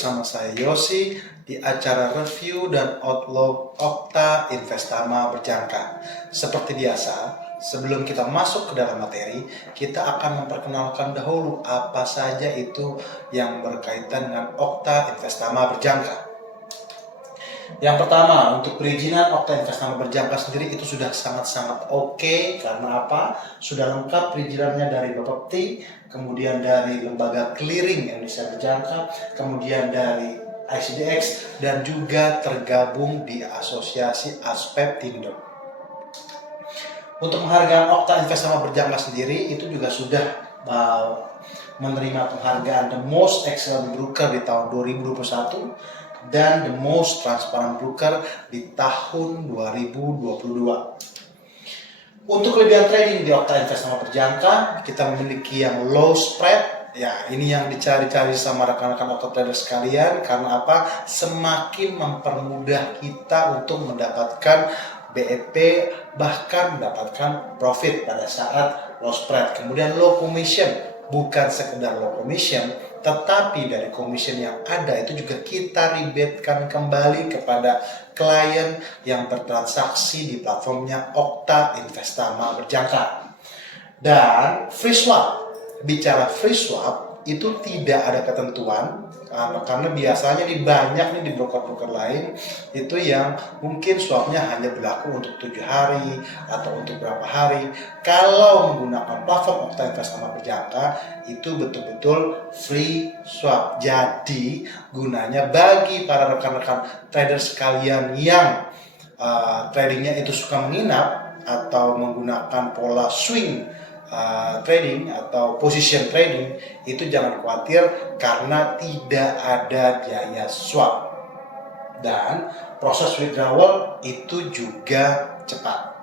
bersama saya Yosi di acara review dan outlook Okta Investama Berjangka. Seperti biasa, sebelum kita masuk ke dalam materi, kita akan memperkenalkan dahulu apa saja itu yang berkaitan dengan Okta Investama Berjangka. Yang pertama, untuk perizinan Okta Investama Berjangka sendiri itu sudah sangat-sangat oke. Karena apa? Sudah lengkap perizinannya dari Bapepti, kemudian dari Lembaga Clearing Indonesia Berjangka, kemudian dari ICDX, dan juga tergabung di Asosiasi Aspep Tindo. Untuk penghargaan Okta Investama Berjangka sendiri itu juga sudah menerima penghargaan The Most Excellent Broker di tahun 2021 dan The Most Transparent Broker di tahun 2022. Untuk kelebihan trading di Okta Investama Berjangka, kita memiliki yang low spread. Ya, ini yang dicari-cari sama rekan-rekan Okta trader sekalian. Karena apa? Semakin mempermudah kita untuk mendapatkan BEP, bahkan mendapatkan profit pada saat low spread. Kemudian low commission, bukan sekedar low commission, tetapi dari commission yang ada itu juga kita rebate-kan kembali kepada klien yang bertransaksi di platformnya Okta Investama Berjangka. Dan free swap, bicara free swap itu tidak ada ketentuan, karena biasanya banyak di broker-broker lain itu yang mungkin swapnya hanya berlaku untuk 7 hari atau untuk berapa hari. Kalau menggunakan platform Okta Investama Berjangka itu betul-betul free swap. Jadi gunanya bagi para rekan-rekan trader sekalian yang tradingnya itu suka menginap atau menggunakan pola swing trading atau position trading, itu jangan khawatir karena tidak ada biaya swap dan proses withdrawal itu juga cepat.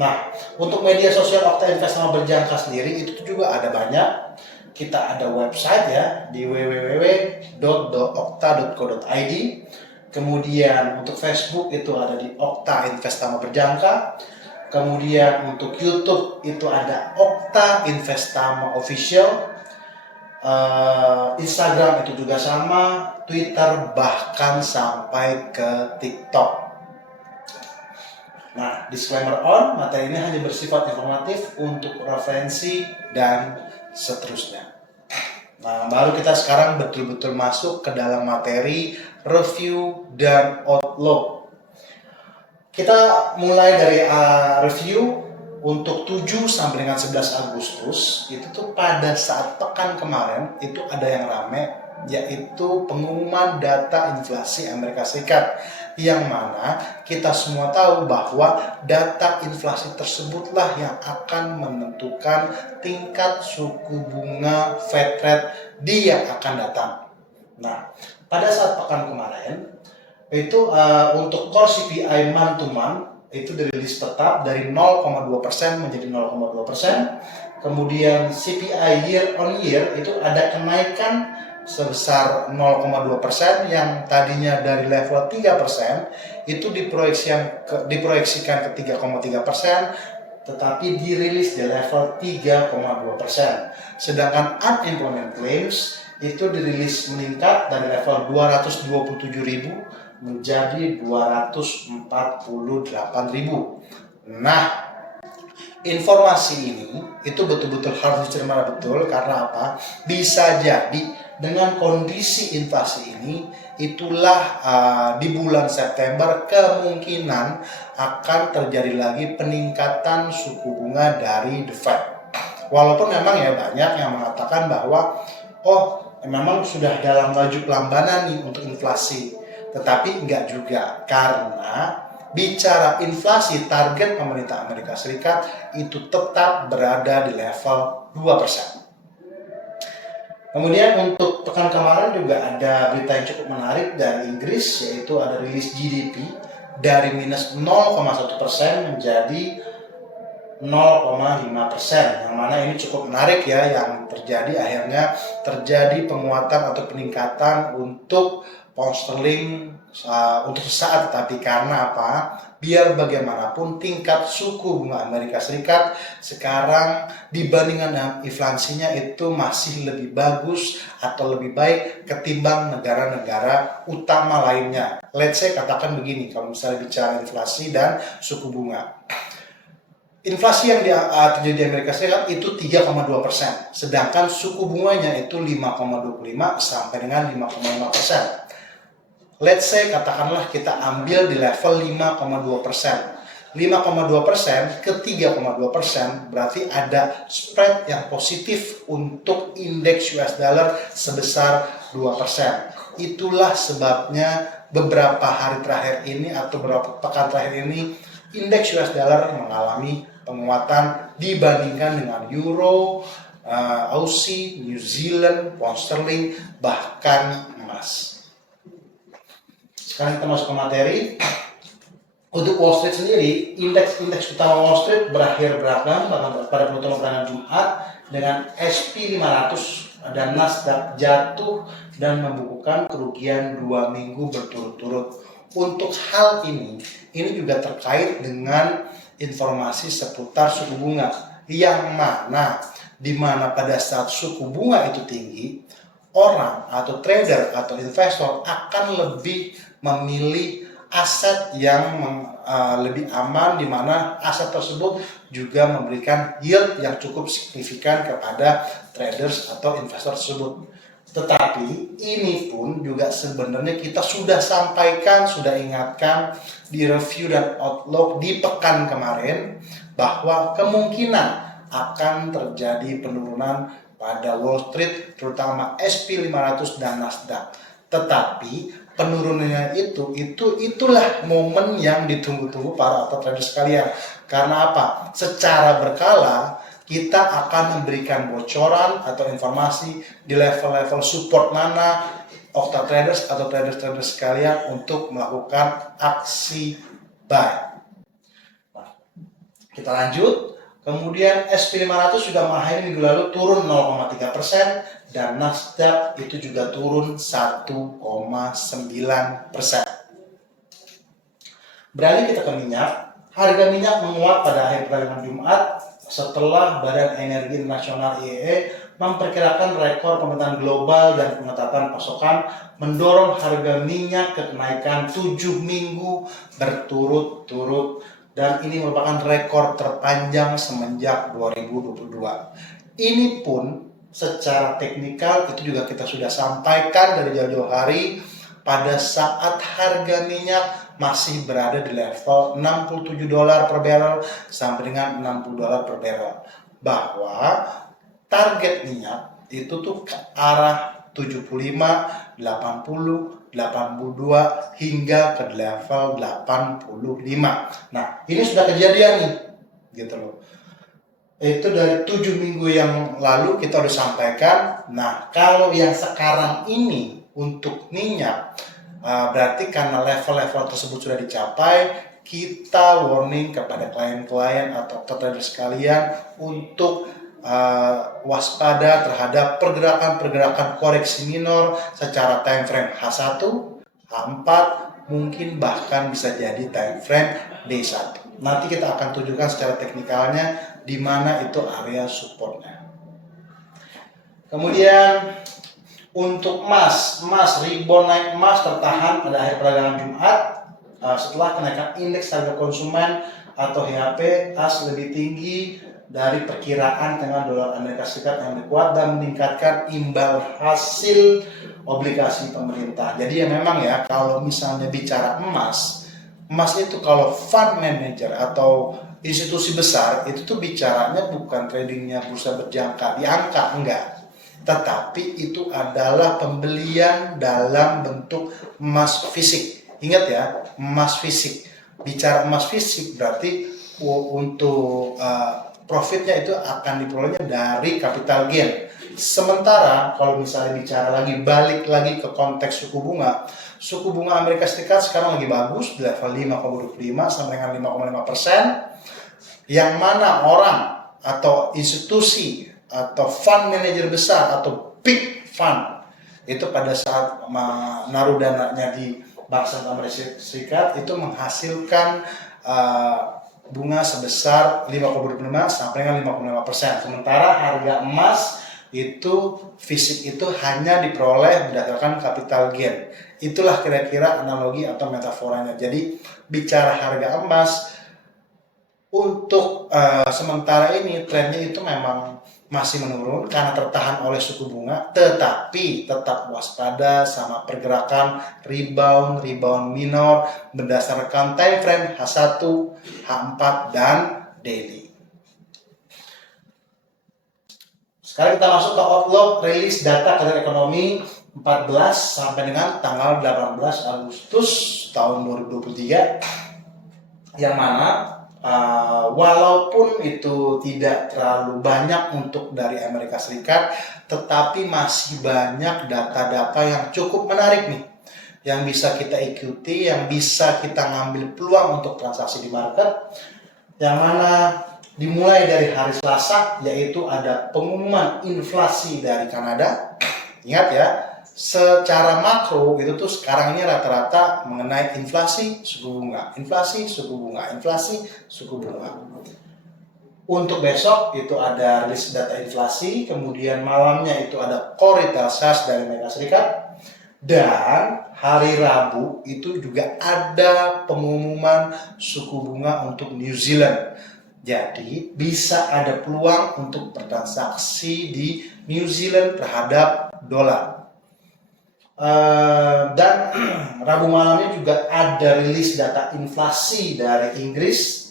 Nah, untuk media sosial Okta Investama Berjangka sendiri itu juga ada banyak. Kita ada website ya di www.okta.co.id. Kemudian untuk Facebook itu ada di Okta Investama Berjangka. Kemudian untuk YouTube itu ada Okta Investama Official, Instagram itu juga sama, Twitter, bahkan sampai ke TikTok. Nah, disclaimer on, materi ini hanya bersifat informatif untuk referensi dan seterusnya. Nah, baru kita sekarang betul-betul masuk ke dalam materi review dan outlook. Kita mulai dari review untuk 7 sampai dengan 11 Agustus. Itu tuh pada saat pekan kemarin itu ada yang rame, yaitu pengumuman data inflasi Amerika Serikat, yang mana kita semua tahu bahwa data inflasi tersebutlah yang akan menentukan tingkat suku bunga Fed rate di yang akan datang. Nah, pada saat pekan kemarin itu untuk core CPI month to month itu dirilis tetap dari 0,2% menjadi 0,2%. Kemudian CPI year on year itu ada kenaikan sebesar 0,2%, yang tadinya dari level 3% itu diproyeksikan ke 3,3%, tetapi dirilis di level 3,2%. Sedangkan unemployment claims itu dirilis meningkat dari level 227.000 menjadi 248.000. Nah, informasi ini itu betul-betul harus dicermati betul. Karena apa? Bisa jadi dengan kondisi inflasi ini, itulah di bulan September kemungkinan akan terjadi lagi peningkatan suku bunga dari The Fed. Walaupun memang ya banyak yang mengatakan bahwa memang sudah dalam laju pelambanan nih untuk inflasi. Tetapi enggak juga, karena bicara inflasi, target pemerintah Amerika Serikat itu tetap berada di level 2%. Kemudian untuk pekan kemarin juga ada berita yang cukup menarik dari Inggris, yaitu ada rilis GDP dari minus 0,1% menjadi 0,5%, yang mana ini cukup menarik ya. Yang terjadi akhirnya terjadi penguatan atau peningkatan untuk pound sterling untuk sesaat, tapi karena apa? Biar bagaimanapun tingkat suku bunga Amerika Serikat sekarang dibandingkan dengan inflasinya itu masih lebih bagus atau lebih baik ketimbang negara-negara utama lainnya. Let's say katakan begini, kalau misalnya bicara inflasi dan suku bunga. Inflasi yang terjadi di Amerika Serikat itu 3,2%, sedangkan suku bunganya itu 5,25 sampai dengan 5,5%. Let's say katakanlah kita ambil di level 5,2%. 5,2% ke 3,2% berarti ada spread yang positif untuk indeks US dollar sebesar 2%. Itulah sebabnya beberapa hari terakhir ini atau beberapa pekan terakhir ini indeks US dollar mengalami penguatan dibandingkan dengan euro, Aussie, New Zealand, pound sterling, bahkan emas. Sekarang kita masuk ke materi. Untuk Wall Street sendiri, indeks utama Wall Street berakhir beragam pada penutupan perdagangan Jumat dengan SP 500 dan Nasdaq jatuh dan membukukan kerugian 2 minggu berturut-turut. Untuk hal ini juga terkait dengan informasi seputar suku bunga, yang mana dimana pada saat suku bunga itu tinggi, orang atau trader atau investor akan lebih memilih aset yang lebih aman, di mana aset tersebut juga memberikan yield yang cukup signifikan kepada traders atau investor tersebut. Tetapi ini pun juga sebenarnya kita sudah sampaikan, sudah ingatkan di review dan outlook di pekan kemarin, bahwa kemungkinan akan terjadi penurunan pada Wall Street, terutama SP 500 dan Nasdaq. Tetapi penurunannya itulah momen yang ditunggu-tunggu para traders sekalian. Karena apa? Secara berkala kita akan memberikan bocoran atau informasi di level-level support mana octa traders atau traders sekalian untuk melakukan aksi buy. Kita lanjut. Kemudian SP 500 sudah mengakhiri minggu lalu turun 0,3% dan Nasdaq itu juga turun 1,9%. Beralih kita ke minyak. Harga minyak menguat pada akhir perdagangan Jumat setelah Badan Energi Internasional IEA memperkirakan rekor permintaan global dan pengetatan pasokan mendorong harga minyak ke kenaikan 7 minggu berturut-turut, dan ini merupakan rekor terpanjang semenjak 2022. Ini pun secara teknikal itu juga kita sudah sampaikan dari jauh-jauh hari, pada saat harga minyak masih berada di level $67 per barrel sampai dengan $60 per barrel, bahwa target minyak itu tuh ke arah 75, 80, 82 hingga ke level 85. Nah, ini sudah kejadian nih, gitu loh. Itu dari 7 minggu yang lalu kita udah sampaikan. Nah, kalau yang sekarang ini untuk minyak, berarti karena level-level tersebut sudah dicapai, kita warning kepada klien-klien atau traders sekalian untuk waspada terhadap pergerakan-pergerakan koreksi minor secara time frame H1, H4, mungkin bahkan bisa jadi time frame D1. Nanti kita akan tunjukkan secara teknikalnya di mana itu area supportnya. Kemudian untuk emas rebound naik emas tertahan pada akhir perdagangan Jumat setelah kenaikan indeks harga konsumen atau HIP AS lebih tinggi dari perkiraan dengan dolar Amerika Serikat yang lebih kuat dan meningkatkan imbal hasil obligasi pemerintah. Jadi ya memang ya, kalau misalnya bicara emas itu kalau fund manager atau institusi besar itu tuh bicaranya bukan tradingnya bursa berjangka di angka, enggak, tetapi itu adalah pembelian dalam bentuk emas fisik. Ingat ya, emas fisik. Bicara emas fisik berarti untuk profitnya itu akan diperolehnya dari capital gain. Sementara kalau misalnya bicara lagi, balik lagi ke konteks suku bunga Amerika Serikat sekarang lagi bagus di level 5,25 sampai dengan 5,5%, yang mana orang atau institusi atau fund manager besar atau big fund itu pada saat menaruh dananya di Bank Sentral Amerika Serikat itu menghasilkan bunga sebesar 5,25 sampai dengan 5,5%. Sementara harga emas itu fisik itu hanya diperoleh berdasarkan capital gain. Itulah kira-kira analogi atau metaforanya. Jadi bicara harga emas untuk sementara ini trennya itu memang masih menurun karena tertahan oleh suku bunga, tetapi tetap waspada sama pergerakan rebound minor berdasarkan time frame H1, H4 dan daily. Sekarang kita masuk ke outlook rilis data kerjaan ekonomi 14 sampai dengan tanggal 18 Agustus tahun 2023, yang mana walaupun itu tidak terlalu banyak untuk dari Amerika Serikat, tetapi masih banyak data-data yang cukup menarik nih, yang bisa kita ikuti, yang bisa kita ngambil peluang untuk transaksi di market, yang mana dimulai dari hari Selasa, yaitu ada pengumuman inflasi dari Kanada. Ingat ya, secara makro itu tuh sekarang ini rata-rata mengenai inflasi suku bunga, inflasi suku bunga, inflasi suku bunga. Untuk besok itu ada rilis data inflasi, kemudian malamnya itu ada core retail sales dari Amerika Serikat, dan hari Rabu itu juga ada pengumuman suku bunga untuk New Zealand. Jadi bisa ada peluang untuk bertransaksi di New Zealand terhadap dolar. Dan Rabu malamnya juga ada rilis data inflasi dari Inggris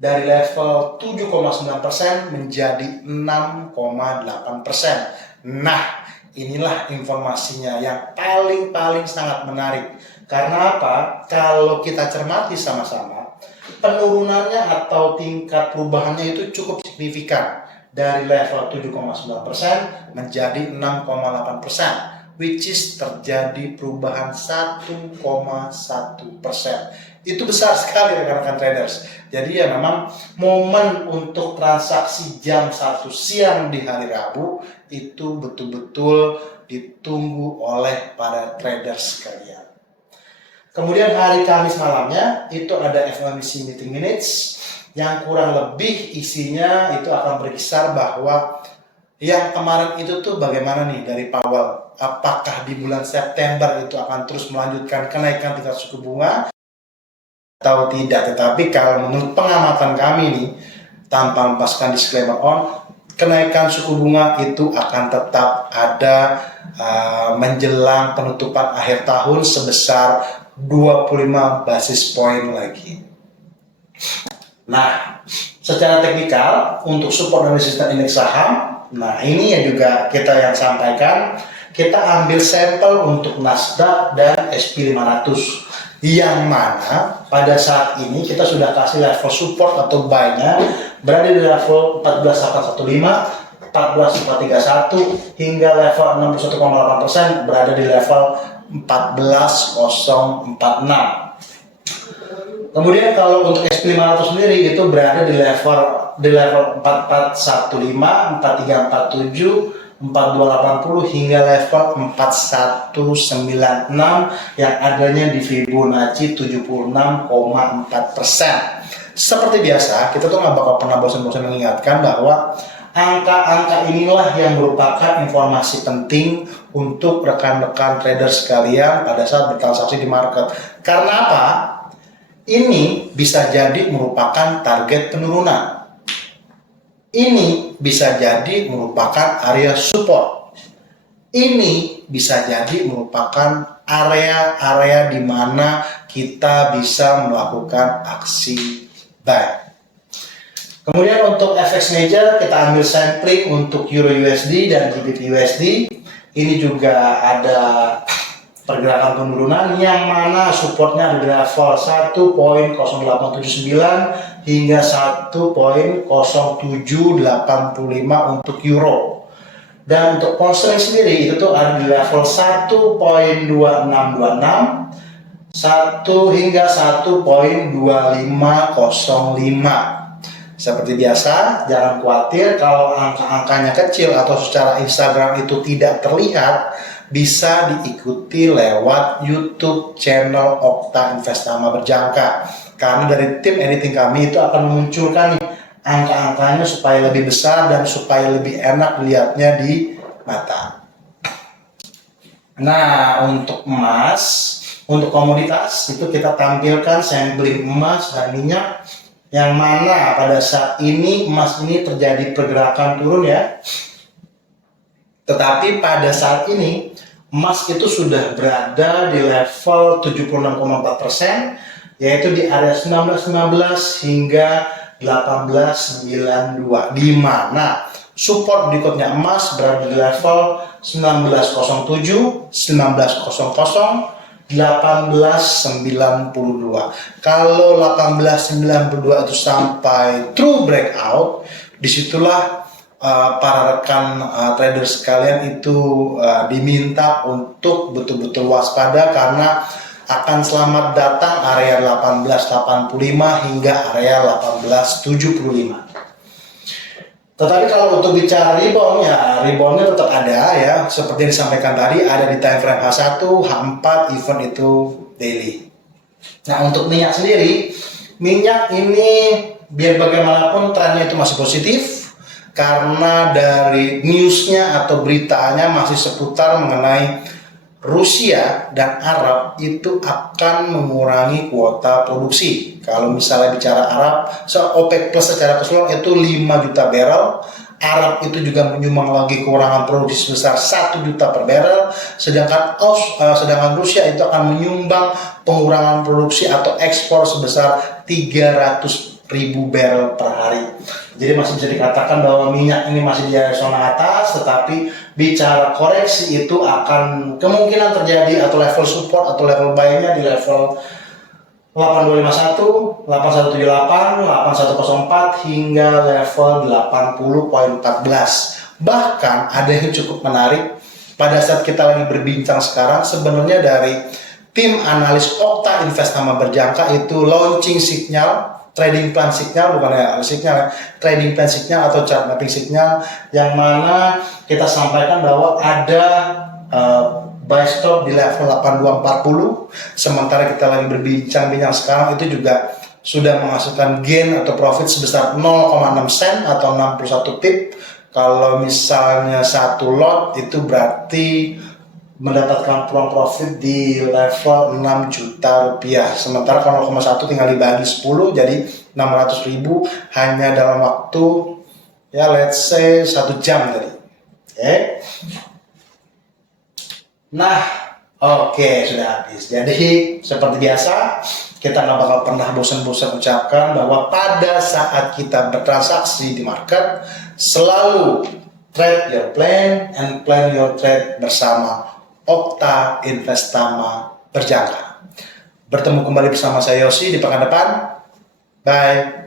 dari level 7,9% menjadi 6,8%. Nah, inilah informasinya yang paling sangat menarik. Karena apa? Kalau kita cermati sama-sama, penurunannya atau tingkat perubahannya itu cukup signifikan dari level 7,9% menjadi 6,8%. Which is terjadi perubahan 1,1%. Itu besar sekali rekan-rekan traders. Jadi ya memang momen untuk transaksi jam 1 siang di hari Rabu itu betul-betul ditunggu oleh para traders sekalian. Kemudian hari Kamis malamnya itu ada FOMC meeting minutes yang kurang lebih isinya itu akan berkisar bahwa yang kemarin itu tuh bagaimana nih dari Powell. Apakah di bulan September itu akan terus melanjutkan kenaikan tingkat suku bunga atau tidak. Tetapi kalau menurut pengamatan kami nih, tanpa melepaskan disclaimer on, kenaikan suku bunga itu akan tetap ada menjelang penutupan akhir tahun sebesar 25 basis point lagi. Nah, secara teknikal untuk support dan resistance indeks saham, nah ini ya juga kita yang sampaikan. Kita ambil sampel untuk Nasdaq dan SP 500 yang mana pada saat ini kita sudah kasih level support atau buy-nya berada di level 14.815, 14.431 hingga level 61,8% berada di level 14.046. Kemudian kalau untuk SP 500 sendiri itu berada di level 4415, 4347, 4280 hingga level 4196 yang adanya di Fibonacci 76,4%. Seperti biasa, kita tuh nggak bakal pernah bosan-bosan mengingatkan bahwa angka-angka inilah yang merupakan informasi penting untuk rekan-rekan trader sekalian pada saat bertransaksi di market. Karena apa? Ini bisa jadi merupakan target penurunan. Ini bisa jadi merupakan area support. Ini bisa jadi merupakan area-area di mana kita bisa melakukan aksi buy. Kemudian untuk FX major kita ambil sampling untuk Euro USD dan GBP USD. Ini juga ada pergerakan penurunan yang mana supportnya ada di level 1.0879 hingga 1.0785 untuk euro. Dan untuk pound sterling sendiri itu tuh ada di level 1.2626 1 hingga 1.2505. Seperti biasa, jangan khawatir kalau angka-angkanya kecil atau secara Instagram itu tidak terlihat, bisa diikuti lewat YouTube channel Okta Investama Berjangka. Karena dari tim editing kami itu akan memunculkan nih angka-angkanya supaya lebih besar dan supaya lebih enak dilihatnya di mata. Nah, untuk emas, untuk komoditas itu kita tampilkan sampling emas dan minyak, yang mana pada saat ini emas ini terjadi pergerakan turun ya. Tetapi pada saat ini emas itu sudah berada di level 76,4%, yaitu di area 1915 hingga 1892, di mana support berikutnya emas berada di level 1907, 1900, 1892. Kalau 1892 itu sampai true breakout, disitulah para rekan trader sekalian itu diminta untuk betul-betul waspada, karena akan selamat datang area 1885 hingga area 1875. Tetapi kalau untuk bicara rebound, ya reboundnya tetap ada ya, seperti yang disampaikan tadi, ada di time frame H1, H4, even itu daily. Nah, untuk minyak sendiri, minyak ini biar bagaimanapun trennya itu masih positif, karena dari newsnya atau beritanya masih seputar mengenai Rusia dan Arab itu akan mengurangi kuota produksi. Kalau misalnya bicara Arab, OPEC Plus secara keseluruhan itu 5 juta barrel. Arab itu juga menyumbang lagi kekurangan produksi sebesar 1 juta per barrel, sedangkan Rusia itu akan menyumbang pengurangan produksi atau ekspor sebesar 300.000 barrel per hari. Jadi masih bisa dikatakan bahwa minyak ini masih di zona atas, tetapi bicara koreksi itu akan kemungkinan terjadi atau level support atau level buy-nya di level 8251, 8178, 8104 hingga level 80.14. Bahkan ada yang cukup menarik pada saat kita lagi berbincang sekarang, sebenarnya dari tim analis Okta Investama Berjangka itu launching signal, trading plan signal, bukan ya signal ya, trading plan signal atau chart mapping signal, yang mana kita sampaikan bahwa ada buy stop di level 8240, sementara kita lagi berbincang-bincang sekarang itu juga sudah menghasilkan gain atau profit sebesar 0,6 sen atau 61 pip. Kalau misalnya satu lot itu berarti mendapatkan peluang profit di level 6 juta rupiah. Sementara kalau 0,1 tinggal dibagi 10 jadi 600.000 hanya dalam waktu ya let's say 1 jam tadi. Oke. Nah, oke, sudah habis. Jadi seperti biasa, kita nggak bakal pernah bosan-bosan ucapkan bahwa pada saat kita bertransaksi di market, selalu trade your plan and plan your trade bersama Okta Investama Berjangka. Bertemu kembali bersama saya Yosi di pekan depan. Bye.